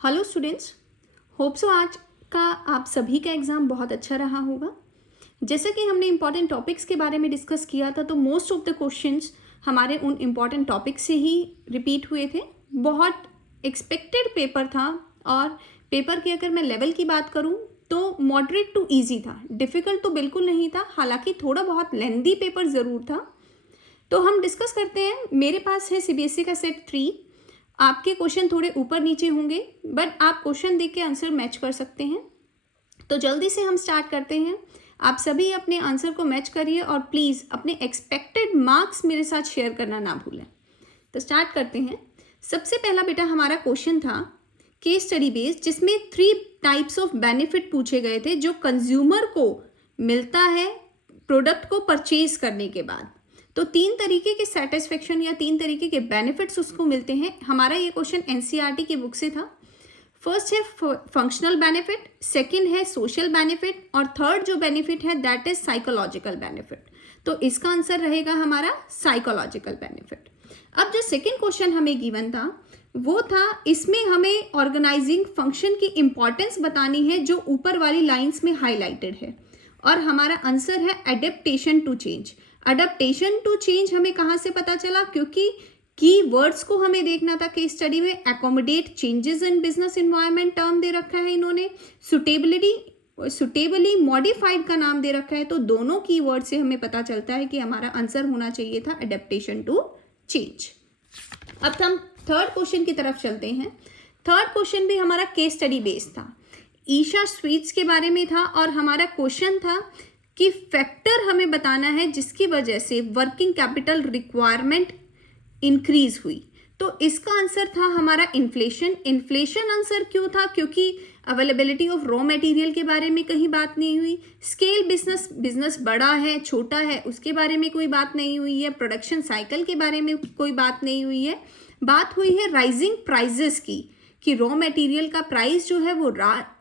Hello students, hope so आज का आप सभी का एग्ज़ाम बहुत अच्छा रहा होगा। जैसे कि हमने इम्पॉर्टेंट टॉपिक्स के बारे में डिस्कस किया था, तो मोस्ट ऑफ द क्वेश्चंस हमारे उन इम्पॉर्टेंट टॉपिक्स से ही रिपीट हुए थे। बहुत एक्सपेक्टेड पेपर था और पेपर की अगर मैं लेवल की बात करूं तो मॉडरेट टू इजी था, डिफ़िकल्ट तो बिल्कुल नहीं था। हालांकि थोड़ा बहुत लेंदी पेपर ज़रूर था। तो हम डिस्कस करते हैं। मेरे पास है सीबीएसई का सेट 3। आपके क्वेश्चन थोड़े ऊपर नीचे होंगे, बट आप क्वेश्चन देख के आंसर मैच कर सकते हैं। तो जल्दी से हम स्टार्ट करते हैं। आप सभी अपने आंसर को मैच करिए और प्लीज़ अपने एक्सपेक्टेड मार्क्स मेरे साथ शेयर करना ना भूलें। तो स्टार्ट करते हैं। सबसे पहला बेटा हमारा क्वेश्चन था केस स्टडी बेस्ड, जिसमें 3 टाइप्स ऑफ बेनिफिट पूछे गए थे जो कंज्यूमर को मिलता है प्रोडक्ट को परचेज करने के बाद। तो 3 तरीके के सेटिस्फेक्शन या 3 तरीके के बेनिफिट्स उसको मिलते हैं। हमारा ये क्वेश्चन एनसीईआरटी की बुक से था। फर्स्ट है फंक्शनल बेनिफिट, सेकंड है सोशल बेनिफिट और थर्ड जो बेनिफिट है दैट इज साइकोलॉजिकल बेनिफिट। तो इसका आंसर रहेगा हमारा साइकोलॉजिकल बेनिफिट। अब जो सेकंड क्वेश्चन हमें गिवन था वो था, इसमें हमें ऑर्गेनाइजिंग फंक्शन की इंपॉर्टेंस बतानी है जो ऊपर वाली लाइंस में हाईलाइटेड है, और हमारा आंसर है adaptation to change. Adaptation to change हमें कहाँ से पता चला? क्योंकि की वर्ड्स को हमें देखना था केस स्टडी में। Accommodate changes in business environment term दे रखा है इन्होंने, सुटेबली मॉडिफाइड का नाम दे रखा है। तो दोनों की वर्ड से हमें पता चलता है कि हमारा आंसर होना चाहिए था एडेप्टेशन टू चेंज। अब हम थर्ड क्वेश्चन की तरफ चलते हैं। थर्ड क्वेश्चन भी हमारा केस स्टडी बेस्ड था, ईशा स्वीट्स के बारे में था, और हमारा क्वेश्चन था कि फैक्टर हमें बताना है जिसकी वजह से वर्किंग कैपिटल रिक्वायरमेंट इंक्रीज हुई। तो इसका आंसर था हमारा इन्फ्लेशन। इन्फ्लेशन आंसर क्यों था? क्योंकि अवेलेबिलिटी ऑफ रॉ मटेरियल के बारे में कहीं बात नहीं हुई। स्केल बिजनेस बड़ा है छोटा है उसके बारे में कोई बात नहीं हुई है। प्रोडक्शन साइकिल के बारे में कोई बात नहीं हुई है। बात हुई है राइजिंग प्राइजेस की, कि रॉ मटेरियल का प्राइस जो है वो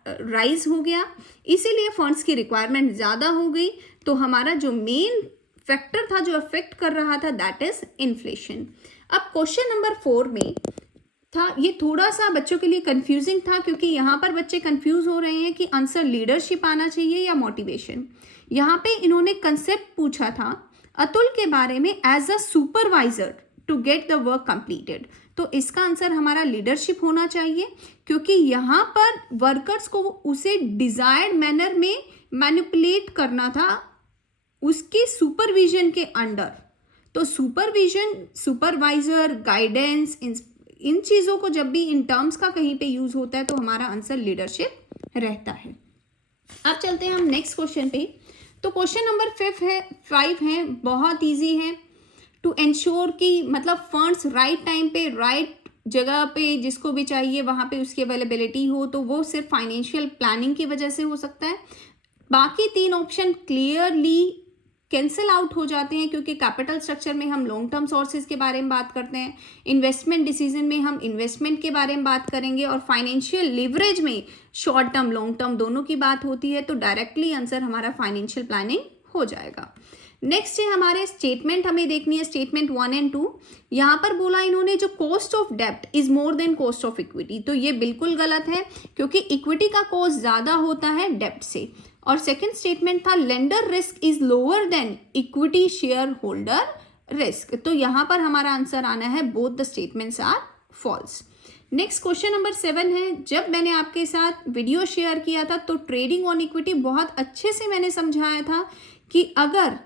राइज हो गया, इसीलिए फंड्स की रिक्वायरमेंट ज़्यादा हो गई। तो हमारा जो मेन फैक्टर था जो अफेक्ट कर रहा था दैट इज इन्फ्लेशन। अब क्वेश्चन नंबर 4 में था, ये थोड़ा सा बच्चों के लिए कंफ्यूजिंग था, क्योंकि यहाँ पर बच्चे कंफ्यूज हो रहे हैं कि आंसर लीडरशिप आना चाहिए या मोटिवेशन। यहाँ पे इन्होंने कंसेप्ट पूछा था अतुल के बारे में as a supervisor to get the work completed. तो इसका आंसर हमारा लीडरशिप होना चाहिए, क्योंकि यहाँ पर वर्कर्स को उसे डिजायर्ड मैनर में मैनिपुलेट करना था उसके सुपरविजन के अंडर। तो सुपरविजन, सुपरवाइजर, गाइडेंस, इन चीज़ों को जब भी इन टर्म्स का कहीं पे यूज होता है तो हमारा आंसर लीडरशिप रहता है। अब चलते हैं हम नेक्स्ट क्वेश्चन पे। तो क्वेश्चन नंबर 5 है, बहुत इजी है। टू एंश्योर कि मतलब फंड्स राइट टाइम पे राइट जगह पे जिसको भी चाहिए वहाँ पे उसकी अवेलेबिलिटी हो, तो वो सिर्फ फाइनेंशियल प्लानिंग की वजह से हो सकता है। बाकी 3 ऑप्शन क्लियरली कैंसिल आउट हो जाते हैं, क्योंकि कैपिटल स्ट्रक्चर में हम लॉन्ग टर्म सोर्सेज के बारे में बात करते हैं, इन्वेस्टमेंट डिसीजन में हम इन्वेस्टमेंट के बारे में बात करेंगे, और फाइनेंशियल लिवरेज में शॉर्ट टर्म लॉन्ग टर्म दोनों की बात होती है। तो डायरेक्टली आंसर हमारा फाइनेंशियल प्लानिंग हो जाएगा। नेक्स्ट है हमारे स्टेटमेंट, हमें देखनी है स्टेटमेंट 1 एंड 2। यहाँ पर बोला इन्होंने जो कॉस्ट ऑफ डेब्ट is more than cost of equity, तो ये बिल्कुल गलत है, क्योंकि इक्विटी का कॉस्ट ज़्यादा होता है डेब्ट से। और सेकंड स्टेटमेंट था lender risk is lower than equity share holder risk. तो यहाँ पर हमारा आंसर आना है both the statements are false. Next question number 7 है, जब मैंने आपके साथ वीडियो शेयर किया था तो ट्रेडिंग ऑन इक्विटी बहुत अच्छे से मैंने समझाया था कि अगर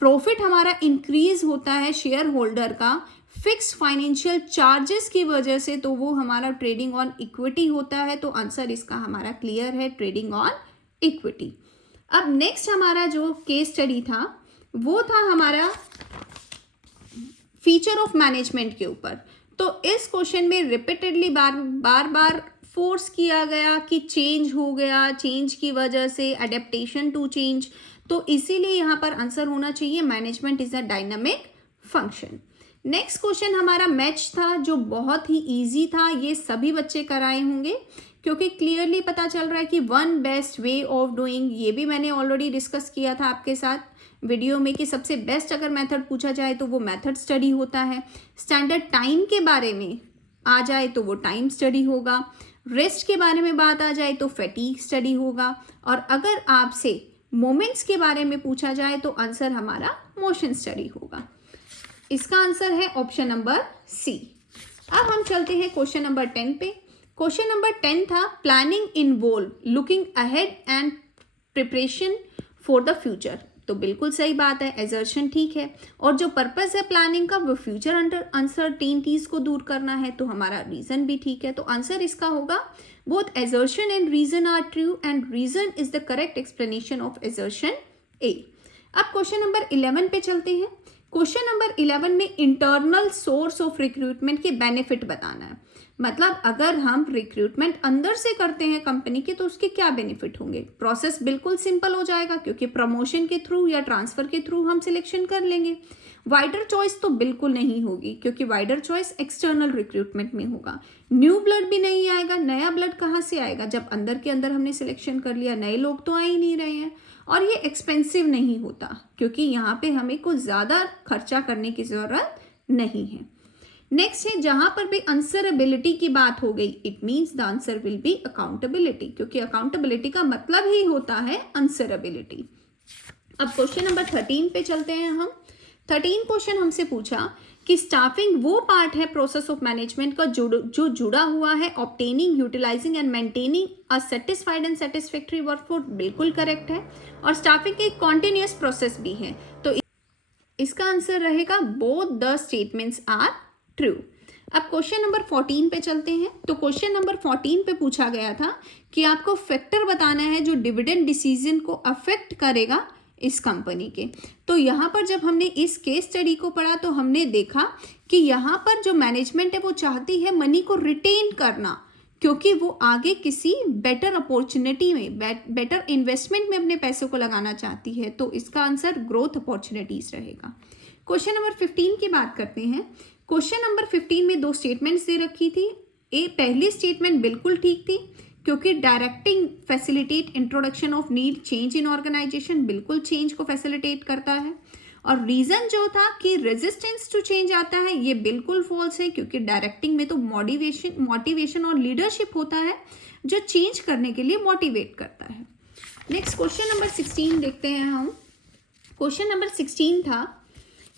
प्रॉफिट हमारा इंक्रीज होता है शेयर होल्डर का फिक्स फाइनेंशियल चार्जेस की वजह से, तो वो हमारा ट्रेडिंग ऑन इक्विटी होता है। तो आंसर इसका हमारा क्लियर है, ट्रेडिंग ऑन इक्विटी। अब नेक्स्ट हमारा जो केस स्टडी था वो था हमारा फीचर ऑफ मैनेजमेंट के ऊपर। तो इस क्वेश्चन में रिपीटेडली बार फोर्स किया गया कि चेंज हो गया, चेंज की वजह से एडेप्टेशन टू चेंज। तो इसीलिए यहाँ पर आंसर होना चाहिए management is a dynamic function. Next question हमारा मैच था, जो बहुत ही इजी था, ये सभी बच्चे कराए होंगे, क्योंकि क्लियरली पता चल रहा है कि one best way of doing, ये भी मैंने ऑलरेडी डिस्कस किया था आपके साथ वीडियो में, कि सबसे बेस्ट अगर मेथड पूछा जाए तो वो मेथड स्टडी होता है। स्टैंडर्ड टाइम के बारे में आ जाए तो वो टाइम स्टडी होगा। रेस्ट के बारे में बात आ जाए तो फैटीग स्टडी होगा, और अगर आपसे मोमेंट्स के बारे में पूछा जाए तो आंसर हमारा मोशन स्टडी होगा। इसका आंसर है ऑप्शन नंबर सी। अब हम चलते हैं क्वेश्चन नंबर 10 पे। क्वेश्चन नंबर 10 था planning involve looking ahead and preparation for the future. तो बिल्कुल सही बात है, एजर्शन ठीक है, और जो पर्पस है प्लानिंग का वो फ्यूचर अनसर्टेनिटीज को दूर करना है, तो हमारा रीजन भी ठीक है। तो आंसर इसका होगा both assertion and reason are true and reason is the correct explanation of assertion A. अब क्वेश्चन नंबर 11 पे चलते हैं। क्वेश्चन नंबर 11 में इंटरनल सोर्स ऑफ रिक्रूटमेंट के बेनिफिट बताना है। मतलब अगर हम रिक्रूटमेंट अंदर से करते हैं कंपनी के तो उसके क्या बेनिफिट होंगे। प्रोसेस बिल्कुल सिंपल हो जाएगा क्योंकि प्रमोशन के थ्रू या ट्रांसफर के थ्रू हम सिलेक्शन कर लेंगे। वाइडर चॉइस तो बिल्कुल नहीं होगी क्योंकि वाइडर चॉइस एक्सटर्नल रिक्रूटमेंट में होगा। न्यू ब्लड भी नहीं आएगा। नया ब्लड कहाँ से आएगा जब अंदर के अंदर हमने सिलेक्शन कर लिया, नए लोग तो आ ही नहीं रहे हैं। और ये एक्सपेंसिव नहीं होता क्योंकि यहाँ पे हमें कुछ ज़्यादा खर्चा करने की ज़रूरत नहीं है। नेक्स्ट है जहां पर भी आंसरेबिलिटी की बात हो गई, it means the answer will be accountability, क्योंकि अकाउंटेबिलिटी का मतलब ही होता है आंसरेबिलिटी। अब क्वेश्चन नंबर 13 पे चलते हैं हम। 13 क्वेश्चन हमसे पूछा कि स्टाफिंग वो पार्ट है प्रोसेस ऑफ मैनेजमेंट का जो जुड़ा हुआ है obtaining, utilising and maintaining a satisfied and satisfactory workforce. बिल्कुल करेक्ट है, और स्टाफिंग एक कॉन्टिन्यूअस प्रोसेस भी है। तो इसका आंसर रहेगा both the statements are true. अब क्वेश्चन नंबर 14 पे चलते हैं। तो क्वेश्चन नंबर 14 पे पूछा गया था कि आपको फैक्टर बताना है जो डिविडेंड डिसीजन को अफेक्ट करेगा इस कंपनी के। तो यहाँ पर जब हमने इस केस स्टडी को पढ़ा तो हमने देखा कि यहाँ पर जो मैनेजमेंट है वो चाहती है मनी को रिटेन करना, क्योंकि वो आगे किसी बेटर अपॉर्चुनिटी में, बेटर इन्वेस्टमेंट में अपने पैसों को लगाना चाहती है। तो इसका आंसर ग्रोथ अपॉर्चुनिटीज रहेगा। क्वेश्चन नंबर 15 की बात करते हैं। क्वेश्चन नंबर 15 में 2 स्टेटमेंट्स दे रखी थी। पहली स्टेटमेंट बिल्कुल ठीक थी क्योंकि directing facilitate introduction of need change in organisation, बिल्कुल चेंज को फैसिलिटेट करता है। और रीजन जो था कि रेजिस्टेंस टू चेंज आता है, ये बिल्कुल फॉल्स है क्योंकि डायरेक्टिंग में तो मोटिवेशन और लीडरशिप होता है जो चेंज करने के लिए मोटिवेट करता है। नेक्स्ट क्वेश्चन नंबर 16 देखते हैं हम। क्वेश्चन नंबर 16 था,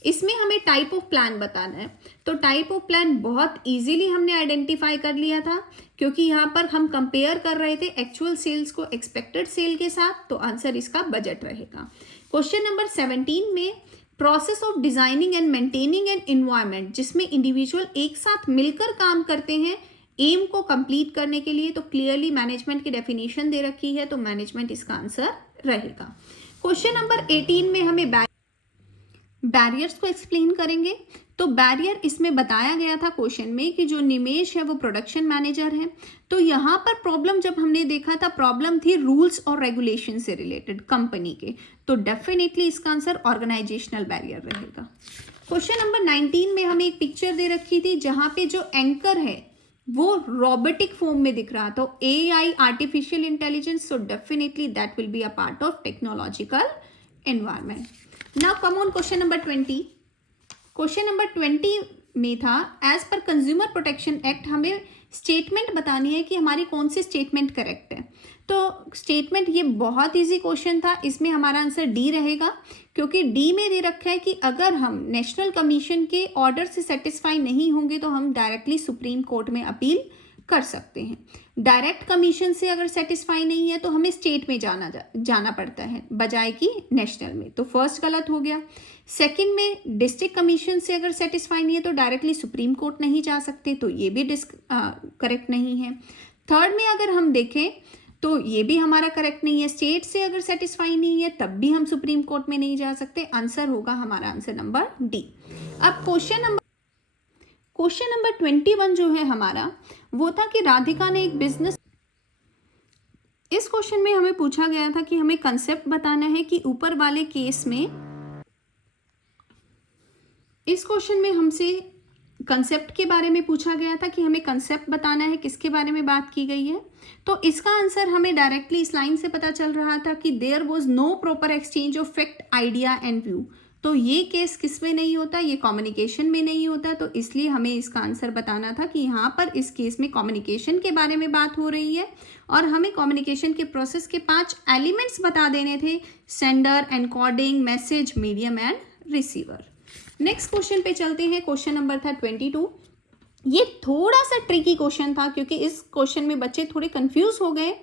इसमें हमें टाइप ऑफ प्लान बताना है। तो टाइप ऑफ प्लान बहुत इजीली हमने आइडेंटिफाई कर लिया था क्योंकि यहाँ पर हम कंपेयर कर रहे थे एक्चुअल सेल्स को एक्सपेक्टेड सेल के साथ। तो आंसर इसका बजट रहेगा। क्वेश्चन नंबर 17 में process of designing and maintaining an environment, जिसमें इंडिविजुअल एक साथ मिलकर काम करते हैं एम को कंप्लीट करने के लिए। तो क्लियरली मैनेजमेंट की डेफिनेशन दे रखी है, तो मैनेजमेंट इसका आंसर रहेगा। क्वेश्चन नंबर 18 में हमें बैरियर्स को एक्सप्लेन करेंगे। तो बैरियर इसमें बताया गया था क्वेश्चन में कि जो निमेश है वो प्रोडक्शन मैनेजर है। तो यहाँ पर प्रॉब्लम जब हमने देखा था, प्रॉब्लम थी रूल्स और रेगुलेशन से रिलेटेड कंपनी के। तो डेफिनेटली इसका आंसर ऑर्गेनाइजेशनल बैरियर रहेगा। क्वेश्चन नंबर 19 में हमें एक पिक्चर दे रखी थी जहाँ पे जो एंकर है वो रोबोटिक फॉर्म में दिख रहा था, AI artificial intelligence. So definitely that will be a part of technological environment. Now come on question number 20। Question number 20 में था as per consumer protection act हमें स्टेटमेंट बतानी है कि हमारी कौन सी स्टेटमेंट करेक्ट है। तो स्टेटमेंट ये बहुत इजी क्वेश्चन था, इसमें हमारा आंसर डी रहेगा क्योंकि डी में दे रखा है कि अगर हम नेशनल कमीशन के ऑर्डर से सेटिस्फाई नहीं होंगे तो हम डायरेक्टली सुप्रीम कोर्ट में अपील कर सकते हैं। डायरेक्ट कमीशन से अगर सेटिस्फाई नहीं है तो हमें स्टेट में जाना पड़ता है बजाय कि नेशनल में। तो फर्स्ट गलत हो गया। सेकंड में डिस्ट्रिक्ट कमीशन से अगर सेटिस्फाई नहीं है तो डायरेक्टली सुप्रीम कोर्ट नहीं जा सकते, तो ये भी करेक्ट नहीं है। थर्ड में अगर हम देखें तो ये भी हमारा करेक्ट नहीं है। स्टेट से अगर सेटिस्फाई नहीं है तब भी हम सुप्रीम कोर्ट में नहीं जा सकते। आंसर होगा हमारा आंसर नंबर डी। अब क्वेश्चन नंबर 21 जो है हमारा वो था कि राधिका ने एक बिजनेस। इस क्वेश्चन में हमें पूछा गया था कि हमें कंसेप्ट बताना है कि ऊपर वाले केस में, इस क्वेश्चन में हमसे कंसेप्ट के बारे में पूछा गया था कि हमें कंसेप्ट बताना है, किसके बारे में बात की गई है। तो इसका आंसर हमें डायरेक्टली इस लाइन से पता चल रहा था कि there was no proper exchange of fact, idea and view. तो ये केस किस में नहीं होता, ये कम्युनिकेशन में नहीं होता, तो इसलिए हमें इसका आंसर बताना था कि यहाँ पर इस केस में कम्युनिकेशन के बारे में बात हो रही है और हमें कम्युनिकेशन के प्रोसेस के 5 एलिमेंट्स बता देने थे, sender, encoding, message, medium and receiver. Next question पे चलते हैं। क्वेश्चन नंबर था 22। ये थोड़ा सा ट्रिकी क्वेश्चन था क्योंकि इस क्वेश्चन में बच्चे थोड़े कंफ्यूज हो गए।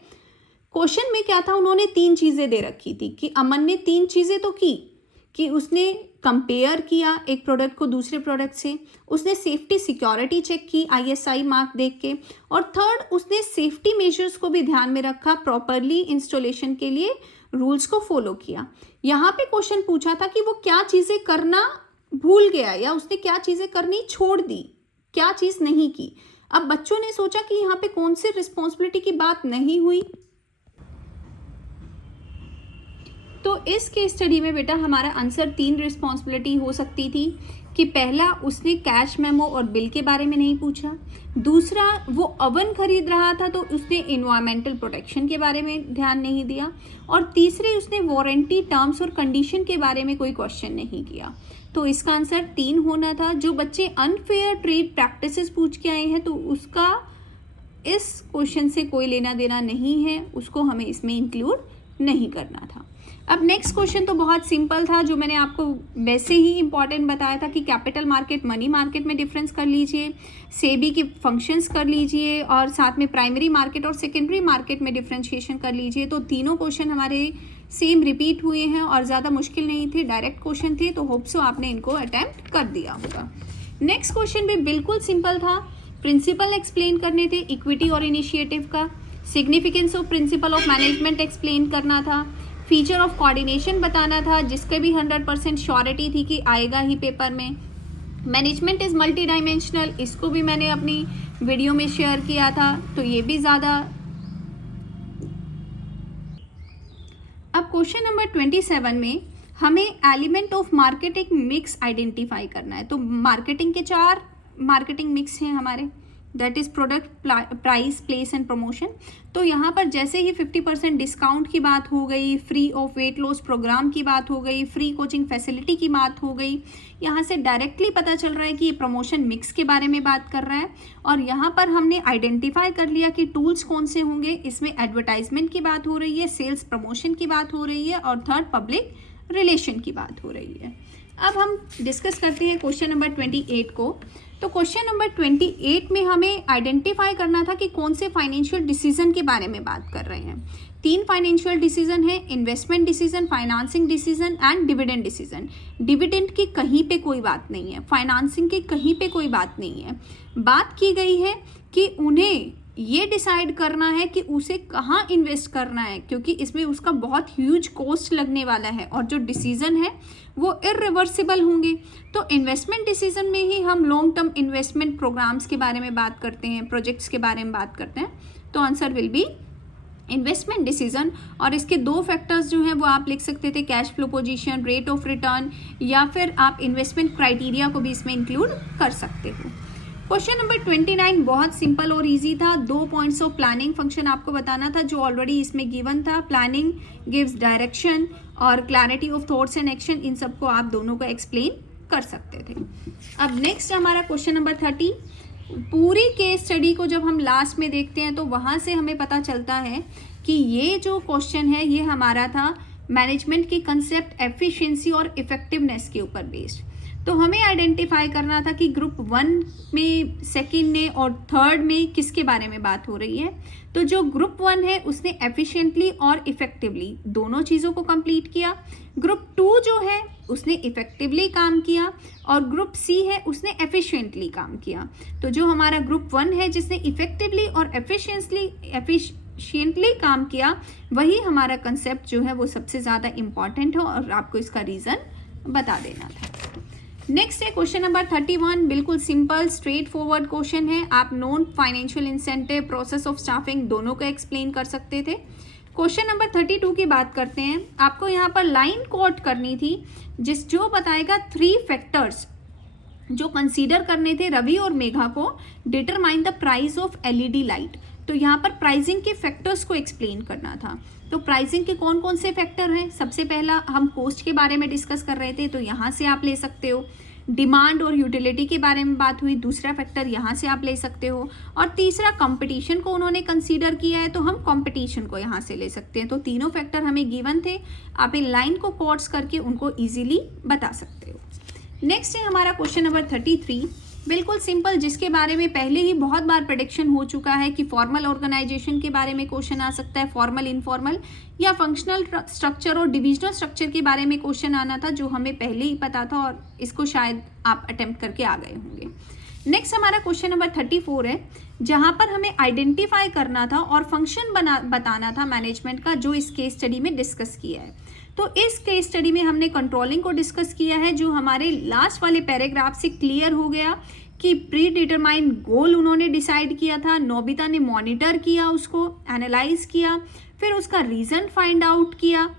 क्वेश्चन में क्या था, उन्होंने 3 चीज़ें दे रखी थी कि अमन ने 3 चीज़ें तो की कि उसने कंपेयर किया एक प्रोडक्ट को दूसरे प्रोडक्ट से, उसने सेफ्टी सिक्योरिटी चेक की ISI मार्क देख के, और थर्ड उसने सेफ्टी मेजर्स को भी ध्यान में रखा, प्रॉपरली इंस्टॉलेशन के लिए रूल्स को फॉलो किया। यहाँ पे क्वेश्चन पूछा था कि वो क्या चीज़ें करना भूल गया या उसने क्या चीज़ें करनी छोड़ दी, क्या चीज़ नहीं की। अब बच्चों ने सोचा कि यहाँ पे कौन सी रिस्पॉन्सिबिलिटी की बात नहीं हुई। तो इस केस स्टडी में बेटा हमारा आंसर 3 रिस्पॉन्सिबिलिटी हो सकती थी कि पहला उसने कैश मेमो और बिल के बारे में नहीं पूछा, दूसरा वो ओवन खरीद रहा था तो उसने इन्वायरमेंटल प्रोटेक्शन के बारे में ध्यान नहीं दिया, और तीसरे उसने वारंटी टर्म्स और कंडीशन के बारे में कोई क्वेश्चन नहीं किया। तो इसका आंसर 3 होना था। जो बच्चे अनफेयर ट्रेड प्रैक्टिसेस पूछ के आए हैं तो उसका इस क्वेश्चन से कोई लेना देना नहीं है, उसको हमें इसमें इंक्लूड नहीं करना था। अब नेक्स्ट क्वेश्चन तो बहुत सिंपल था, जो मैंने आपको वैसे ही इंपॉर्टेंट बताया था कि कैपिटल मार्केट मनी मार्केट में डिफरेंस कर लीजिए, सेबी के फंक्शंस कर लीजिए, और साथ में प्राइमरी मार्केट और सेकेंडरी मार्केट में डिफरेंशिएशन कर लीजिए। तो तीनों क्वेश्चन हमारे सेम रिपीट हुए हैं और ज़्यादा मुश्किल नहीं थे, डायरेक्ट क्वेश्चन थे, तो होप सो आपने इनको अटैम्प्ट कर दिया होगा। नेक्स्ट क्वेश्चन भी बिल्कुल सिंपल था, प्रिंसिपल एक्सप्लेन करने थे इक्विटी और इनिशिएटिव का, significance of principle of management explain करना था, फीचर ऑफ कोऑर्डिनेशन बताना था जिसके भी 100% श्योरिटी थी कि आएगा ही पेपर में, मैनेजमेंट इज़ मल्टी डायमेंशनल, इसको भी मैंने अपनी वीडियो में शेयर किया था, तो ये भी ज़्यादा। अब क्वेश्चन नंबर 27 में हमें element of marketing mix identify करना है। तो मार्केटिंग के 4 मार्केटिंग मिक्स हैं हमारे, that is product, price, place and promotion. तो यहाँ पर जैसे ही 50% डिस्काउंट की बात हो गई, free of weight loss programme की बात हो गई, फ्री कोचिंग फैसिलिटी की बात हो गई, यहाँ से डायरेक्टली पता चल रहा है कि ये प्रमोशन मिक्स के बारे में बात कर रहा है। और यहाँ पर हमने आइडेंटिफाई कर लिया कि टूल्स कौन से होंगे, इसमें एडवर्टाइजमेंट की बात हो रही है, सेल्स प्रमोशन की बात हो रही है, और थर्ड पब्लिक रिलेशन की बात हो रही है। अब हम डिस्कस करते हैं क्वेश्चन नंबर 28 को। तो क्वेश्चन नंबर 28 में हमें आइडेंटिफाई करना था कि कौन से फाइनेंशियल डिसीजन के बारे में बात कर रहे हैं। 3 फाइनेंशियल डिसीजन है, investment decision, financing decision and dividend decision. Dividend की कहीं पे कोई बात नहीं है, फाइनेंसिंग की कहीं पे कोई बात नहीं है। बात की गई है कि उन्हें ये डिसाइड करना है कि उसे कहाँ इन्वेस्ट करना है, क्योंकि इसमें उसका बहुत ह्यूज कॉस्ट लगने वाला है और जो डिसीजन है वो इरिवर्सिबल होंगे। तो इन्वेस्टमेंट डिसीजन में ही हम लॉन्ग टर्म इन्वेस्टमेंट प्रोग्राम्स के बारे में बात करते हैं, प्रोजेक्ट्स के बारे में बात करते हैं, तो answer will be investment decision. और इसके 2 फैक्टर्स जो हैं वो आप लिख सकते थे, cash flow position, rate of return, या फिर आप इन्वेस्टमेंट क्राइटेरिया को भी इसमें इंक्लूड कर सकते हो। क्वेश्चन नंबर 29 बहुत सिंपल और इजी था। 2 पॉइंट्स ऑफ प्लानिंग फंक्शन आपको बताना था जो ऑलरेडी इसमें गिवन था। प्लानिंग गिव्स डायरेक्शन और clarity of thoughts and action, इन सबको आप दोनों को एक्सप्लेन कर सकते थे। अब नेक्स्ट हमारा क्वेश्चन नंबर 30। पूरी केस स्टडी को जब हम लास्ट में देखते हैं तो वहाँ से हमें पता चलता है कि ये जो क्वेश्चन है ये हमारा था मैनेजमेंट की कंसेप्ट एफिशिएंसी और इफेक्टिवनेस के ऊपर बेस्ड। तो हमें आइडेंटिफाई करना था कि ग्रुप 1 में, सेकंड में और थर्ड में किसके बारे में बात हो रही है। तो जो ग्रुप 1 है उसने एफिशिएंटली और इफेक्टिवली दोनों चीज़ों को कंप्लीट किया। ग्रुप 2 जो है उसने इफेक्टिवली काम किया, और ग्रुप सी है उसने एफिशिएंटली काम किया। तो जो हमारा ग्रुप 1 है जिसने इफेक्टिवली और एफिशिएंटली काम किया, वही हमारा कंसेप्ट जो है वो सबसे ज़्यादा इम्पॉर्टेंट है और आपको इसका रीज़न बता देना था। नेक्स्ट है क्वेश्चन नंबर 31। बिल्कुल सिंपल स्ट्रेट फॉरवर्ड क्वेश्चन है। आप non financial incentive, process of staffing दोनों को एक्सप्लेन कर सकते थे। क्वेश्चन नंबर 32 की बात करते हैं। आपको यहाँ पर लाइन कोट करनी थी जो बताएगा 3 फैक्टर्स जो कंसीडर करने थे रवि और मेघा को determine the price of LED light. तो तो यहाँ पर प्राइसिंग के फैक्टर्स को एक्सप्लेन करना था। तो प्राइसिंग के कौन कौन से फैक्टर हैं, सबसे पहला हम कॉस्ट के बारे में डिस्कस कर रहे थे, तो यहाँ से आप ले सकते हो। डिमांड और यूटिलिटी के बारे में बात हुई, दूसरा फैक्टर यहाँ से आप ले सकते हो। और तीसरा कंपटीशन को उन्होंने कंसीडर किया है, तो हम कंपटीशन को यहाँ से ले सकते हैं। तो तीनों फैक्टर हमें गिवन थे, आप इन लाइन को कोट्स करके उनको ईजिली बता सकते हो। नेक्स्ट है हमारा क्वेश्चन नंबर 33, बिल्कुल सिंपल, जिसके बारे में पहले ही बहुत बार प्रेडिक्शन हो चुका है कि फॉर्मल ऑर्गेनाइजेशन के बारे में क्वेश्चन आ सकता है, फॉर्मल इनफॉर्मल या फंक्शनल स्ट्रक्चर और डिविजनल स्ट्रक्चर के बारे में क्वेश्चन आना था, जो हमें पहले ही पता था और इसको शायद आप अटेम्प्ट करके आ गए होंगे। नेक्स्ट हमारा क्वेश्चन नंबर 34 है, जहां पर हमें आइडेंटिफाई करना था और फंक्शन बताना था मैनेजमेंट का, जो इस केस स्टडी में डिस्कस किया है। तो इस केस स्टडी में हमने कंट्रोलिंग को डिस्कस किया है, जो हमारे लास्ट वाले पैराग्राफ से क्लियर हो गया कि प्री डिटरमाइंड गोल उन्होंने डिसाइड किया था, नोबिता ने मॉनिटर किया, उसको एनालाइज किया, फिर उसका रीज़न फाइंड आउट किया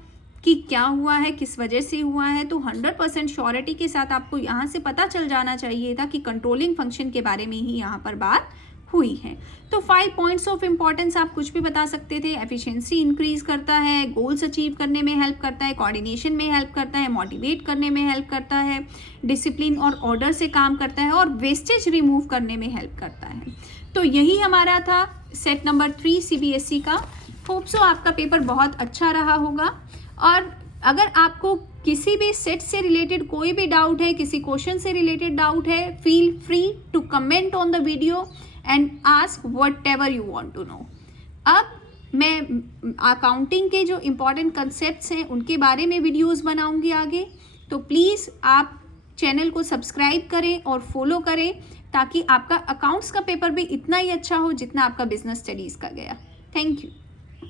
कि क्या हुआ है, किस वजह से हुआ है। तो 100% श्योरिटी के साथ आपको यहाँ से पता चल जाना चाहिए था कि कंट्रोलिंग फंक्शन के बारे में ही यहाँ पर बात हुई है। तो 5 पॉइंट्स ऑफ इंपॉर्टेंस आप कुछ भी बता सकते थे। एफिशिएंसी इंक्रीज करता है, गोल्स अचीव करने में हेल्प करता है, कोऑर्डिनेशन में हेल्प करता है, मोटिवेट करने में हेल्प करता है, डिसिप्लिन और ऑर्डर से काम करता है और वेस्टेज रिमूव करने में हेल्प करता है। तो यही हमारा था सेट नंबर 3 CBSE का। होप सो आपका पेपर बहुत अच्छा रहा होगा। और अगर आपको किसी भी सेट से रिलेटेड कोई भी डाउट है, किसी क्वेश्चन से रिलेटेड डाउट है, feel free to comment on the video and ask whatever you want to know. अब मैं अकाउंटिंग के जो इम्पोर्टेंट कंसेप्ट्स हैं उनके बारे में वीडियोस बनाऊंगी आगे, तो प्लीज़ आप चैनल को सब्सक्राइब करें और फॉलो करें, ताकि आपका अकाउंट्स का पेपर भी इतना ही अच्छा हो जितना आपका बिजनेस स्टडीज़ का गया। Thank you.